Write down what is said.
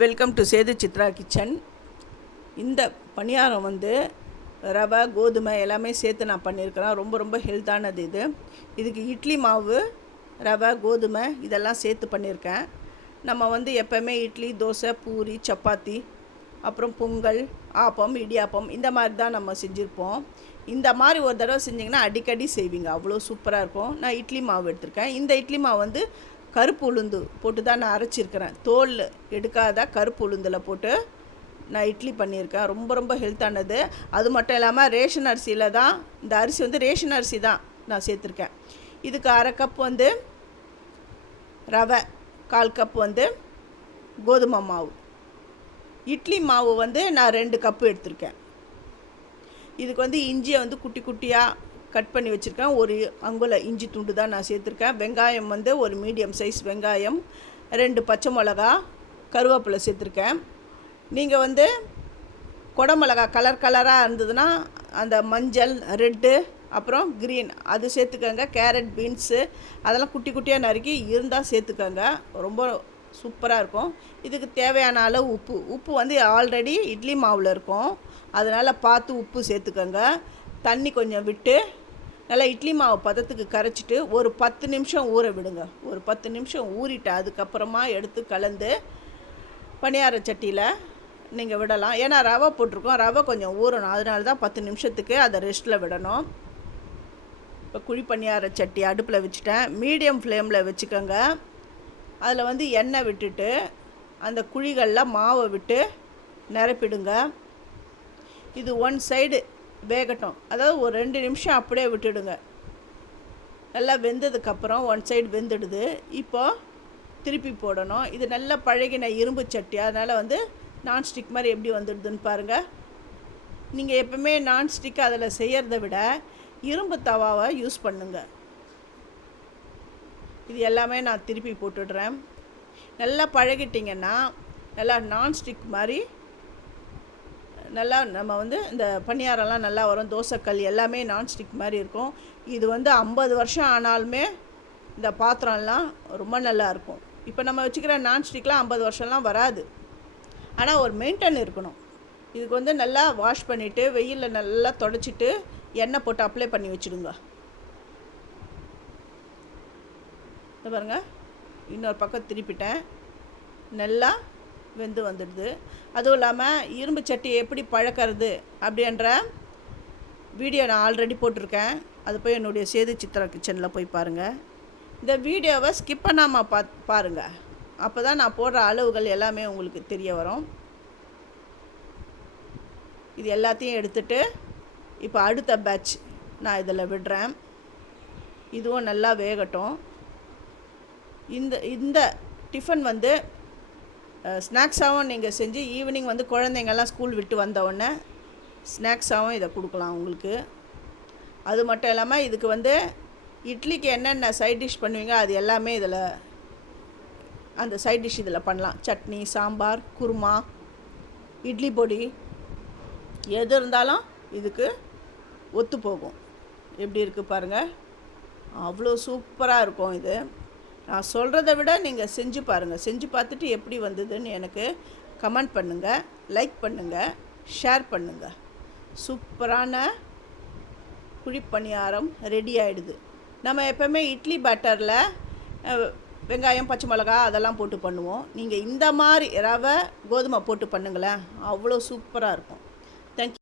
Welcome to Sethu Chitra kitchen இந்த பணியாரம் வந்து ரவை கோதுமை எல்லாமே சேர்த்து நான் பண்ணியிருக்கிறேன். ரொம்ப ரொம்ப ஹெல்த்தானது இது. இதுக்கு இட்லி மாவு ரவை கோதுமை இதெல்லாம் சேர்த்து பண்ணியிருக்கேன். நம்ம வந்து எப்போவுமே இட்லி தோசை பூரி சப்பாத்தி அப்புறம் பொங்கல் ஆப்பம் இடியாப்பம் இந்த மாதிரி தான் நம்ம செஞ்சுருப்போம். இந்த மாதிரி ஒரு தடவை செஞ்சிங்கன்னா அடிக்கடி செய்வீங்க. அவ்வளோ சூப்பராக இருக்கும். நான் இட்லி மாவு எடுத்திருக்கேன். இந்த இட்லி மாவு வந்து கருப்பு உளுந்து போட்டு தான் நான் அரைச்சிருக்கிறேன். தோல் எடுக்காத கருப்பு உளுந்தில் போட்டு நான் இட்லி பண்ணியிருக்கேன். ரொம்ப ரொம்ப ஹெல்த்தானது அது மட்டும் இல்லாமல் ரேஷன் அரிசியில் தான் இந்த அரிசி வந்து ரேஷன் அரிசி தான் நான் சேர்த்துருக்கேன். இதுக்கு அரை கப் வந்து ரவை கால் கப் வந்து கோதுமை மாவு. இட்லி மாவு வந்து நான் ரெண்டு கப்பு எடுத்திருக்கேன். இதுக்கு வந்து இஞ்சியை வந்து குட்டி குட்டியாக கட் பண்ணி வச்சுருக்கேன். ஒரு அங்குல இஞ்சி துண்டு தான் நான் சேர்த்துருக்கேன். வெங்காயம் வந்து ஒரு மீடியம் சைஸ் வெங்காயம் ரெண்டு பச்சை மிளகா கருவேப்பிலை சேர்த்துருக்கேன். நீங்கள் வந்து குடமிளகா கலர் கலராக இருந்ததுன்னா அந்த மஞ்சள் ரெட்டு அப்புறம் க்ரீன் அது சேர்த்துக்கோங்க. கேரட் பீன்ஸு அதெல்லாம் குட்டி குட்டியாக நறுக்கி இருந்தால் சேர்த்துக்கோங்க. ரொம்ப சூப்பராக இருக்கும். இதுக்கு தேவையான அளவு உப்பு. உப்பு வந்து ஆல்ரெடி இட்லி மாவில் இருக்கும். அதனால் பார்த்து உப்பு சேர்த்துக்கோங்க. தண்ணி கொஞ்சம் விட்டு நல்லா இட்லி மாவு பதத்துக்கு கரைச்சிட்டு ஒரு பத்து நிமிஷம் ஊற விடுங்க. ஒரு பத்து நிமிஷம் ஊறிட்டு அதுக்கப்புறமா எடுத்து கலந்து பணியார சட்டியில் நீங்கள் விடலாம். ஏன்னா ரவை போட்டிருக்கோம். ரவை கொஞ்சம் ஊறணும். அதனால தான் பத்து நிமிஷத்துக்கு அதை ரெஸ்ட்டில் விடணும். இப்போ குழி பணியார சட்டி அடுப்பில் வச்சுட்டேன். மீடியம் ஃப்ளேமில் வச்சுக்கோங்க. அதில் வந்து எண்ணெய் விட்டுட்டு அந்த குழிகளில் மாவை விட்டு நிரப்பிடுங்க. இது ஒன் சைடு வேகட்டும். அதாவது ஒரு ரெண்டு நிமிஷம் அப்படியே விட்டுடுங்க. நல்லா வெந்ததுக்கப்புறம் ஒன் சைடு வெந்துடுது. இப்போது திருப்பி போடணும். இது நல்லா பழகின இரும்பு சட்டி. அதனால் வந்து நான்ஸ்டிக் மாதிரி எப்படி வந்துடுதுன்னு பாருங்கள் நீங்கள் எப்பவுமே நான்ஸ்டிக் அதில் செய்கிறத விட இரும்பு தவாவை யூஸ் பண்ணுங்க. இது எல்லாமே நான் திருப்பி போட்டுடுறேன். நல்லா பழகிட்டிங்கன்னா நல்லா நான்ஸ்டிக் மாதிரி நல்லா நம்ம வந்து இந்த பணியாரம்லாம் நல்லா வரும். தோசைக்கல் எல்லாமே நான்ஸ்டிக் மாதிரி இருக்கும். இது வந்து ஐம்பது வருஷம் ஆனாலுமே இந்த பாத்திரம்லாம் ரொம்ப நல்லா இருக்கும். இப்போ நம்ம வச்சுக்கிற நான்ஸ்டிக்லாம் ஐம்பது வருஷம்லாம் வராது. ஆனால் ஒரு மெயின்டைன் இருக்கணும். இதுக்கு வந்து நல்லா வாஷ் பண்ணிவிட்டு வெயிலில் நல்லா தொடச்சிட்டு எண்ணெய் போட்டு அப்ளை பண்ணி வச்சுடுங்க. இந்த இன்னொரு பக்கம் திருப்பிட்டேன். நல்லா வெந்து வந்துடுது. அதுவும் இல்லாமல் இரும்பு சட்டி எப்படி பழக்கிறது அப்படின்ற வீடியோ நான் ஆல்ரெடி போட்டிருக்கேன். அது போய் என்னுடைய சேது சித்ரா கிச்சனில் போய் பாருங்கள் இந்த வீடியோவை ஸ்கிப் பண்ணாமல் பா பாருங்கள் அப்போ தான் நான் போடுற அளவுகள் எல்லாமே உங்களுக்கு தெரிய வரும். இது எல்லாத்தையும் எடுத்துட்டு இப்போ அடுத்த பேட்ச் நான் இதில் விடுறேன். இதுவும் நல்லா வேகட்டும். இந்த இந்த டிஃபன் வந்து ஸ்நாக்ஸாகவும் நீங்கள் செஞ்சு ஈவினிங் வந்து குழந்தைங்கள்லாம் ஸ்கூல் விட்டு வந்தவுடனே ஸ்நாக்ஸாகவும் இதை கொடுக்கலாம் உங்களுக்கு. அது மட்டும் இல்லாமல் இதுக்கு வந்து இட்லிக்கு என்னென்ன சைட் டிஷ் பண்ணுவீங்க அது எல்லாமே இதில் அந்த சைட் டிஷ் இதில் பண்ணலாம். சட்னி சாம்பார் குருமா இட்லி பொடி எது இருந்தாலும் இதுக்கு ஒத்து போகும் எப்படி இருக்குது பாருங்கள் அவ்வளோ சூப்பராக இருக்கும் இது. நான் சொல்கிறத விட நீங்கள் செஞ்சு பாருங்கள் செஞ்சு பார்த்துட்டு எப்படி வந்ததுன்னு எனக்கு கமெண்ட் பண்ணுங்கள் லைக் பண்ணுங்கள் ஷேர் பண்ணுங்கள் சூப்பரான குழிப்பணியாரம் ரெடி ஆகிடுது நம்ம எப்போவுமே இட்லி பேட்டரில் வெங்காயம் பச்சை மிளகா அதெல்லாம் போட்டு பண்ணுவோம். நீங்கள் இந்த மாதிரி ரவை கோதுமை போட்டு பண்ணுங்களேன். அவ்வளோ சூப்பராக இருக்கும்.